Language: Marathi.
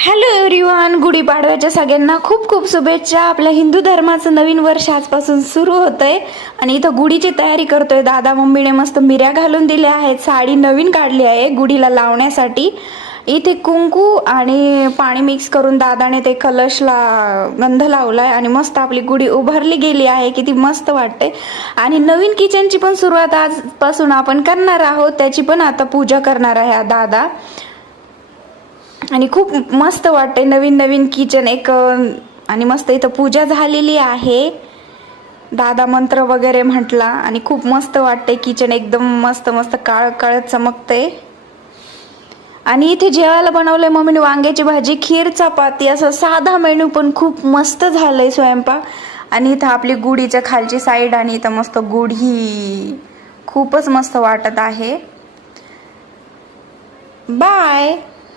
हॅलो एव्हरीवन, गुढीपाडव्याच्या सगळ्यांना खूप खूप शुभेच्छा. आपल्या हिंदू धर्माचं नवीन वर्ष आजपासून सुरू होतंय आणि इथं गुढीची तयारी करतोय. दादा मम्मीने मस्त मिऱ्या घालून दिल्या आहेत, साडी नवीन काढली आहे गुढीला लावण्यासाठी. इथे कुंकू आणि पाणी मिक्स करून दादाने ते कलशला गंध लावलाय आणि मस्त आपली गुढी उभारली गेली आहे. किती मस्त वाटते. आणि नवीन किचनची पण सुरुवात आजपासून आपण करणार आहोत, त्याची पण आता पूजा करणार आहे दादा. आणि खूप मस्त वाटते, नवीन नवीन किचन एक. आणि मस्त इथं पूजा झालेली आहे, दादा मंत्र वगैरे म्हटला आणि खूप मस्त वाटते. किचन एकदम मस्त मस्त काळ काळ चमकते. आणि इथे जेवायला बनवलंय मम्मीने वांग्याची भाजी, खीर, चपाती, असं साधा मेनू पण खूप मस्त झालंय स्वयंपाक. आणि इथं आपली गुढीच्या खालची साईड आणि इथं मस्त गुढी खूपच मस्त वाटत आहे. बाय.